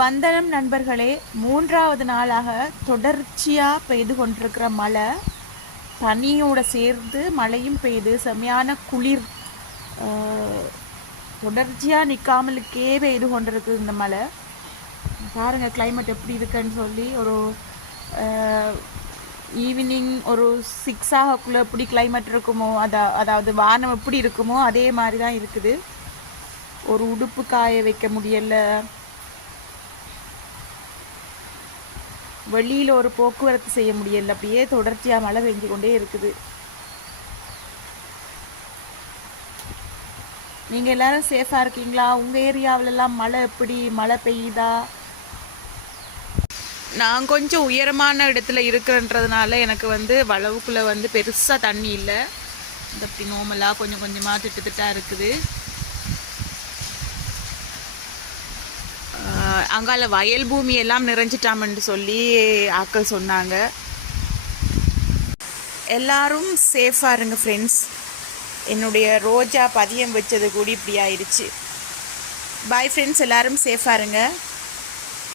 வந்தனம் நண்பர்களே, 3வது நாளாக தொடர்ச்சியாக பெய்து கொண்டிருக்கிற மழை, பனியோட சேர்ந்து மழையும் பெய்து செமையான குளிர். தொடர்ச்சியாக நிற்காமலுக்கே பெய்து கொண்டிருக்கு இந்த மழை. பாருங்கள் கிளைமேட் எப்படி இருக்குன்னு சொல்லி. ஒரு ஈவினிங் ஒரு 6 ஆகக்குள்ளே எப்படி கிளைமேட் இருக்குமோ, அதாவது வானம் எப்படி இருக்குமோ அதே மாதிரி தான் இருக்குது. ஒரு உடுப்பு காய வைக்க முடியலை, வெளியில் ஒரு போக்குவரத்து செய்ய முடியல. அப்படியே தொடர்ச்சியாக மழை பெஞ்சு கொண்டே இருக்குது. நீங்கள் எல்லோரும் சேஃபாக இருக்கீங்களா? உங்கள் ஏரியாவிலலாம் மழை எப்படி? மழை பெய்யுதா? நான் கொஞ்சம் உயரமான இடத்துல இருக்கிறன்றதுனால எனக்கு வளவுக்குள்ளே பெருசாக தண்ணி இல்லை. இந்த அப்படி நோமலாக கொஞ்சம் கொஞ்சமாக திட்டுத்திட்டாக இருக்குது. அங்கால வயல் பூமி எல்லாம் நிறைஞ்சிட்டாமன்னு சொல்லி ஆக்கள் சொன்னாங்க. எல்லாரும் சேஃபாக இருங்க ஃப்ரெண்ட்ஸ். என்னுடைய ரோஜா பதியம் வச்சது கூட இப்படி ஆயிடுச்சு. பாய் ஃப்ரெண்ட்ஸ், எல்லாரும் சேஃபாக இருங்க.